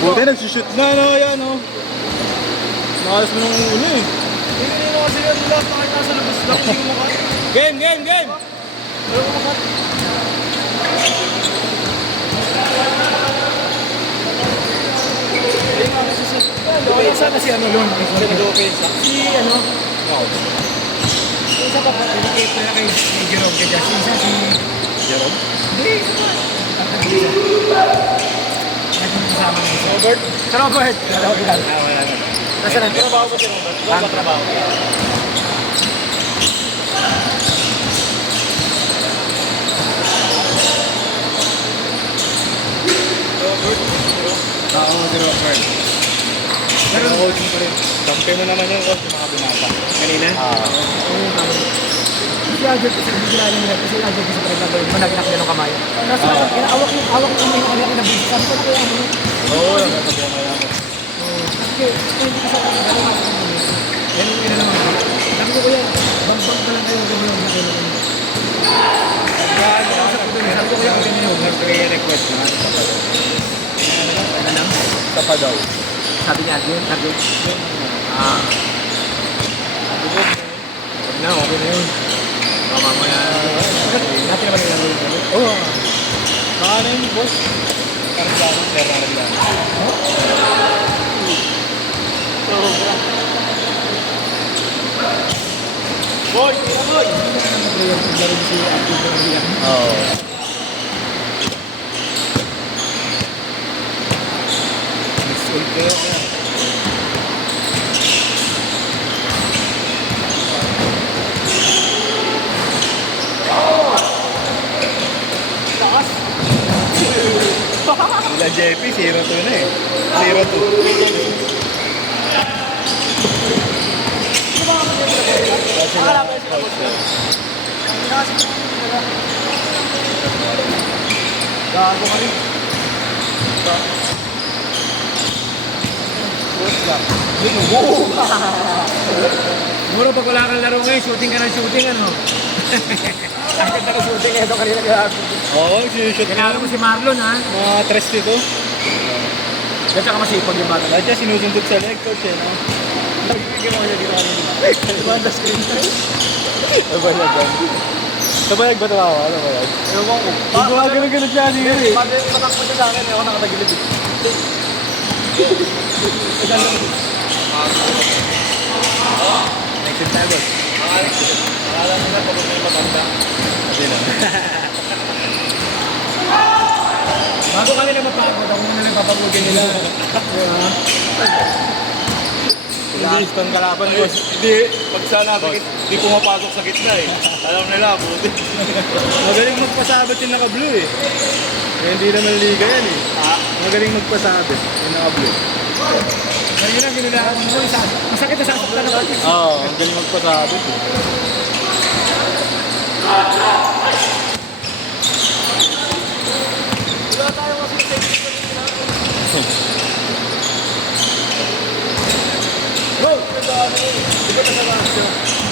Buti nagsushoot na, no? Ayan, no? Nakalas mo nung ulo, eh. Hindi mo kasi yan lahat nakita sa labas lang. Hindi mo makat. Game, game, game! Pero mo makat. Ayun nga kasi sa... Wala sana si ano doon. Si ano? Wow. Isa pa po. Pinakita na kay Jerome kay Justin. Isa si... Jerome? Hindi. Nagkasama ng isa. Robert? Sa Robert. Wala na. Nasaan na? Trabaho ba si Robert? Wala trabaho. Oo, si Robert. Pero coaching pa rin. Kampi mo naman yung coach, yung mga binata. Kanina? Si Ajay kasi hindi kilala nila kasi Ajay kasi parang nagawin mo naginak niya ng kamay. Nasa awak yung kamay ng kanila kinabisit. Sabi ko na kaya ano? Oo, nagkatabi ang kaya mo. Kasi hindi ko sa kanila yan yung ina naman. Sabi ko kuya, bang-bang pa lang kayo gano'n na kayo. Sabi ko kuya, ganyan yun. Nag-request na. Ano lang? Tapa daw. Sabi niya, Adrian, sabi ko. Huwag na, okay na yun. Mama mo yan. Natin naman yung lalong yun. Oo. Nakano yung boss? Parang gano'n, pero ano lang. Boy! Boy! Oo. Miss kayo kaya. Sila JP, 0-2 na eh. 0-2. Gago ka rin. Muro pag wala kang laro ngayon, shooting ka ng shooting, ano? Ang ganda ko shooting, ito kanina gago. Oo, sinushoot Kailangan mo si Marlon, ha? mga tres dito. At saka masipag yung bata. Lahat siya sinusundot sa leg, coach eh, no? Nagiging mo niya dito kanina. Diba ang screen time? Nabayag yan. Nabayag ba tawawa? Nabayag? Ewan ko. Hindi ko ganun-ganun siya niyo eh. Patakbo siya sa akin, ako nakatagilid. Next time, boss. Akala mo na pag may matanda. Hindi lang. Bago kami na mapagod, ako muna lang papagugin nila. Hindi, stone kalaban, boss. Hindi, pag sana hindi pumapasok sa gitna eh. Alam nila, buti. Magaling magpasabit yung naka-blue eh. Hindi naman liga yan eh. Magaling magpasabit yung naka-blue. Ngayon na, ginulaan mo mo. Masakit na sasaktan naman. Oo, magaling magpasabit eh. Wala tayo kasi technical na Go! Ito na sa siya.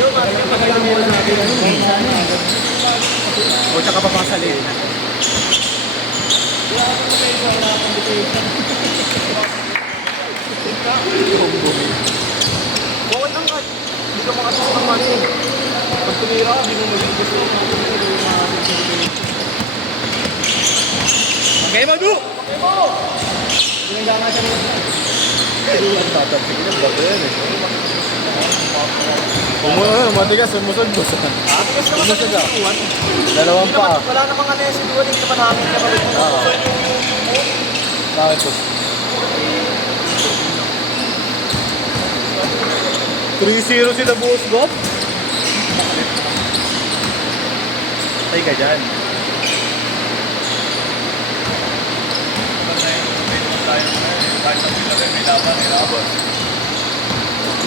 Yo, bakit yung pagalang mo sa akin? O, tsaka papasalin. Wala ka na kayo sa competition. Bawal lang ka. Hindi ka makatas ng mali. Pag tumira, hindi mo maging gusto. Okay, Madu! Okay mo! Pinagdama siya mo. Ang tatabig na, bago yan eh. Matigas, sumusod mo sa... Tapos naman sa Duwan. Dalawang pa. Wala namang ano yung si Duwan. Hindi naman namin kapatid mo. Oo. Bakit po? 3-0 sila buhos, Bob? Tay ka dyan.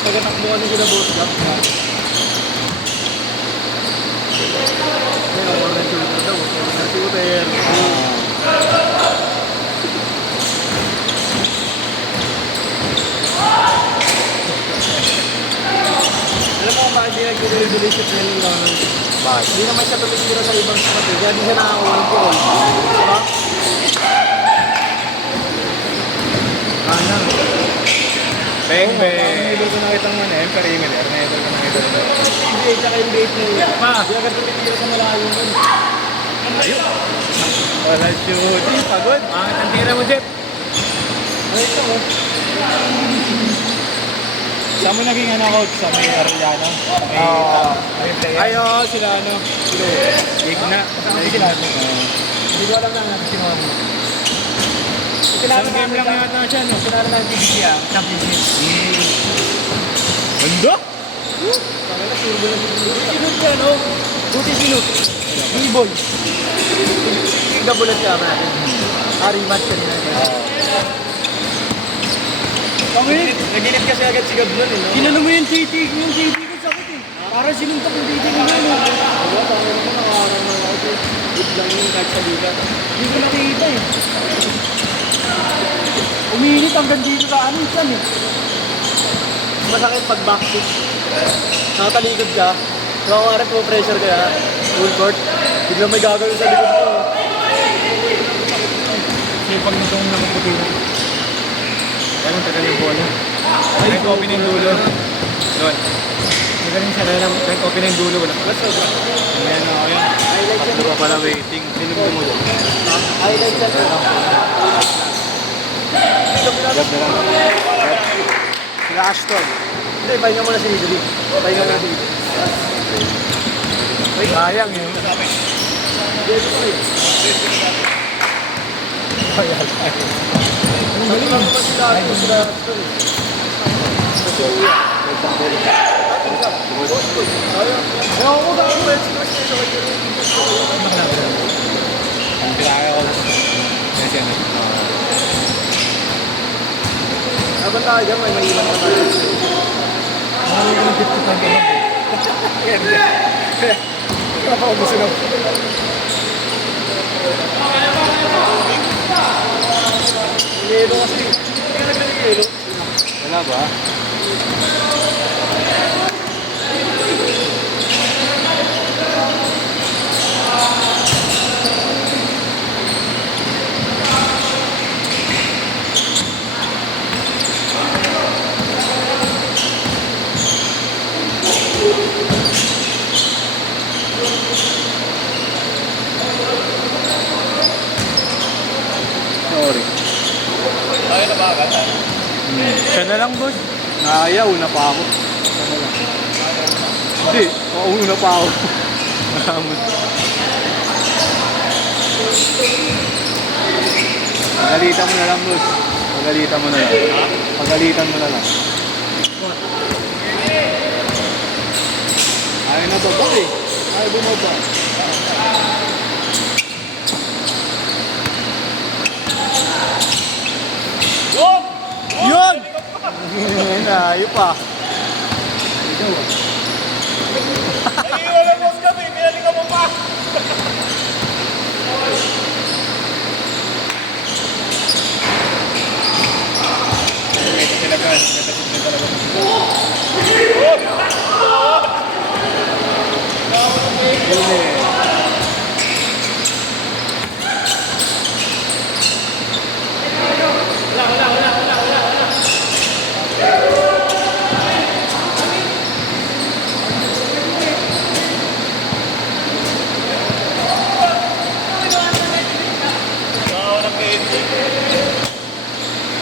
Pag natakbo ano sila boss ka? Kaya order shooter daw. Order shooter. Alam mo kung bakit di nag-release yung training lang nun? Bakit? Hindi naman siya tumitira sa ibang spot eh. Kaya di siya nakakuha ng goal. Diba? Beng, Never ko nakita ng perimeter. Never ko nakita ng NBA tsaka NBA player. Pa! Di agad tumitira sa malayo nun. Wala shooting, pagod. Ang tira mo, Jeff. Ay, ito, oh. Saan mo naging coach? Sa may Arellano? Ay, oo, sila Igna. Kasama sila. Hindi ko alam lang natin sino ano. Isang game lang yata siya, no? Kinala natin PBC championship. Banda? Sinut ka, no? Buti sinut. B-boy. Gabulat ka ba natin? Rematch ka nila. Naginip kasi agad si Gab nun eh, no? Kinala mo yung JT ko sakit eh. Para sinuntok yung JT ko nun. Diba, parang naman nakakarang na ako. Good lang yun kahit sa liga. Hindi ko nakikita eh. Umiinit hanggang dito sa ano yan eh. Masakit pag backseat. Nakatalikod ka. Kung ako po pressure ka, full court. Biglang may gagawin sa likod mo. Kasi pag natong nakaputi na. Anong tagal yung bola? Ay, open yung dulo. Yun. Magaling siya na lang. Kahit open yung dulo. Wala. Ayan, ako yan. Tatlo pa pala waiting. Sino mo mo doon? Highlights yan. Gab na lang. Sila Ashton. Hindi, pahinga mo na si Idri. Pahinga mo na si Idri. Sayang yun. Ang galing lang naman sila. Sila Ashton eh. Kasi uya. Ayaw ko sa akin. Ang pinaka ko. Yes, yan. Habang tayo dyan, may maiwan na tayo. Ano yung dito pa ka? Napakabusin ako. Yelo kasi. Hindi ka naglalagay Wala ba? Sorry. Ay, na ba agad? Siya na lang, boss. Nakaya, una pa ako. Siya na lang. Hindi, una pa ako. Maramot. Pagalitan mo na lang, boss. Pagalitan mo na lang. Pagalitan mo na lang. Ayaw na baba eh. Ayaw bumaba. Yun! Ayaw pa. Ay, wala mo kami. Pinaling ka mo pa. Yun eh.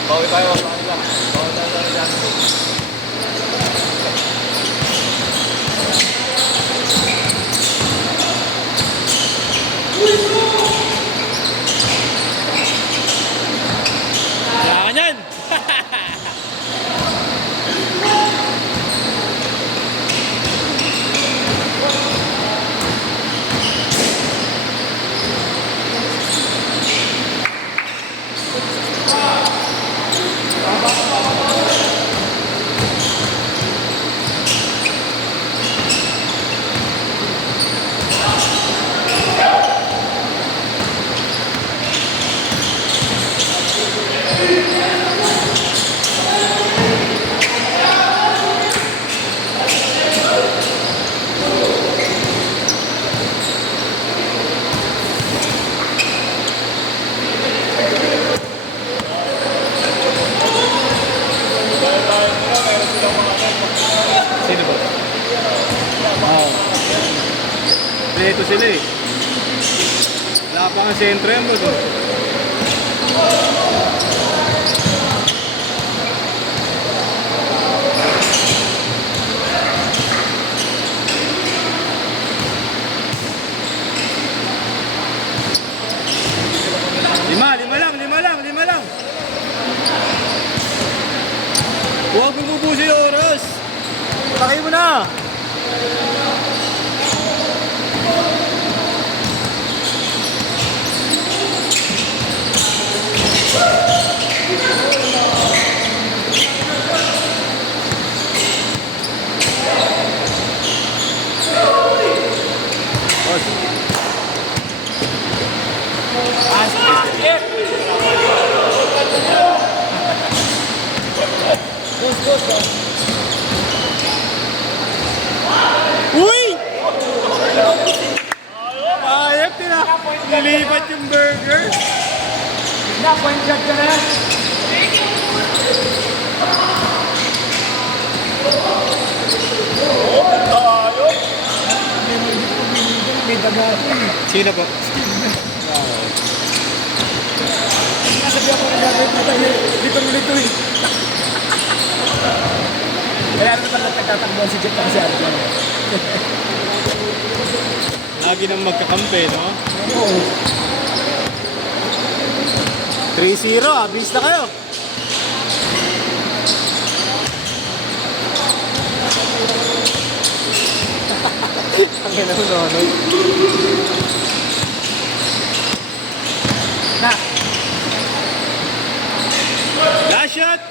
Bawi tayo sa kanila. Bawi tayo sa kanila. Kailangan yan! kumpleto sila eh. Wala pa nga sentro yan bro. Lima lang. Huwag mo bubusin yung oras. Takay mo na! Uy! Ayop nila. Nilipat yung burger. Na, point guard ka na. May daga. Sino po? Sabi ako na gagawin mo tayo. Dito mo nito eh. Kaya naman pala nagtatakbuhan si Jeff na si Arjan. Lagi nang magkakampi, no? Oo. 3-0, abis na kayo. Ang ganda mo no? Na. Last shot!